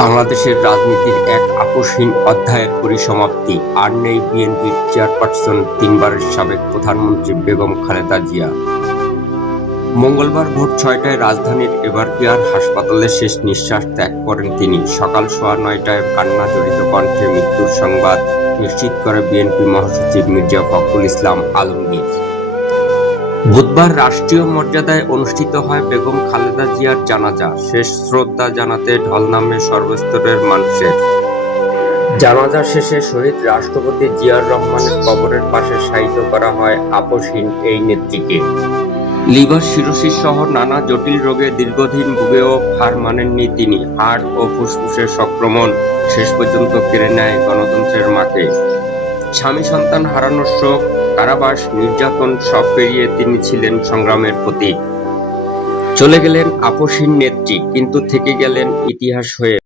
বাংলাদেশের রাজনীতির এক আপোষহীন অধ্যায়ের পরিসমাপ্তি। আর নেই বিএনপির চেয়ারপারসন, তিনবারের সাবেক প্রধানমন্ত্রী বেগম খালেদা জিয়া। মঙ্গলবার ভোর ৬টায় রাজধানীর এভারকেয়ার হাসপাতালে শেষ নিঃশ্বাস ত্যাগ করেন তিনি। সকাল ৯:১৫টায় কান্নাজড়িত কণ্ঠে মৃত্যুর সংবাদ নিশ্চিত করে বিএনপি মহাসচিব মির্জা ফখরুল ইসলাম আলমগীর। বুধবার রাষ্ট্রীয় মর্যাদায় অনুষ্ঠিত হয় বেগম খালেদা জিয়ার জানাজা। শেষ শ্রদ্ধা জানাতে ঢল নামে সর্বস্তরের মানুষের। জানাজা শেষে শহীদ রাষ্ট্রপতি জিয়াউর রহমানের কবরের পাশে শায়িত করা হয় আপোষহীন এই নেত্রীকে। লিভার সিরোসিস সহ নানা জটিল রোগে দীর্ঘদিন ভুগেও হার মানেননি তিনি। হার্ট ও ফুসফুসের সংক্রমণ শেষ পর্যন্ত কেড়ে নেয় গণতন্ত্রের মাকে। স্বামী সন্তান হারানোর শোক, কারাবাস, নির্যাতন সব পেরিয়ে তিনি ছিলেন সংগ্রামের প্রতীক। চলে গেলেন আপোষহীন নেত্রী, কিন্তু থেকে গেলেন ইতিহাস হয়ে।